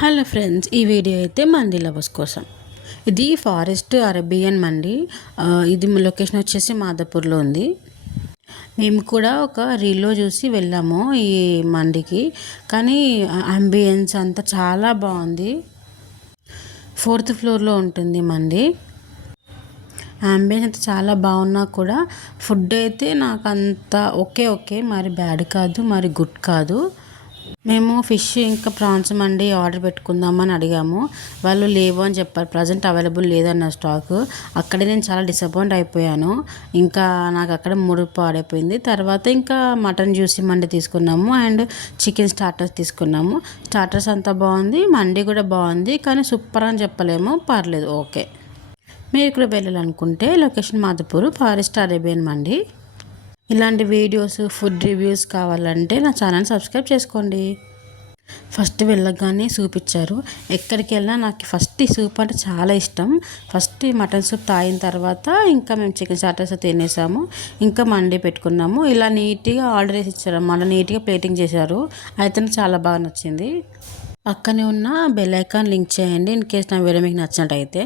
Hello friends, ఈ video అయితే మండి lovers కోసం. ఇది ఫారెస్ట్ అరేబియన్ మండి. ఇది లొకేషన్ వచ్చేసి మాదాపూర్లో ఉంది. మేము కూడా ఒక రీల్లో చూసి వెళ్ళాము ఈ మండికి. కానీ అంబియన్స్ అంతా చాలా బాగుంది. 4th ఫ్లోర్లో ఉంటుంది మండి. అంబియన్స్ అయితే చాలా బాగున్నా కూడా ఫుడ్ అయితే నాకు అంత ఓకే మరి బ్యాడ్ కాదు, మరి గుడ్ కాదు. మేము ఫిష్ ఇంకా ప్రాన్స్ మండి ఆర్డర్ పెట్టుకుందామని అడిగాము. వాళ్ళు లేవు అని చెప్పారు, ప్రజెంట్ అవైలబుల్ లేదన్న స్టాక్. అక్కడే నేను చాలా డిసప్పాయింట్ అయిపోయాను. ఇంకా నాకు అక్కడ మూడు పాడైపోయింది. తర్వాత ఇంకా మటన్ జ్యూసీ మండి తీసుకున్నాము అండ్ చికెన్ స్టార్టర్స్ తీసుకున్నాము. స్టార్టర్స్ అంతా బాగుంది, మండి కూడా బాగుంది. కానీ సూపర్ అని చెప్పలేము, పర్లేదు, ఓకే. మీరు ఇక్కడ వెళ్ళాలనుకుంటే లొకేషన్ మాదాపూర్ ఫారెస్ట్ అరేబియన్ మండి. ఇలాంటి వీడియోస్, ఫుడ్ రివ్యూస్ కావాలంటే నా ఛానల్ సబ్స్క్రైబ్ చేసుకోండి. ఫస్ట్ వెళ్ళగానే సూప్ ఇచ్చారు. ఎక్కడికి వెళ్ళినా నాకు ఫస్ట్ ఈ సూప్ అంటే చాలా ఇష్టం. ఫస్ట్ ఈ మటన్ సూప్ తాగిన తర్వాత ఇంకా మేము చికెన్ స్టార్టర్స్ తినేసాము. ఇంకా మండి పెట్టుకున్నాము. ఇలా నీట్గా ఆర్డర్ వేసి ఇచ్చారు అన్నమాట. నీట్గా ప్లేటింగ్ చేశారు. అయితే నాకు చాలా బాగా నచ్చింది. పక్కనే ఉన్న బెల్ ఐకాన్ లింక్ చేయండి ఇన్ కేస్ నా వీడియో మీకు నచ్చినట్టయితే.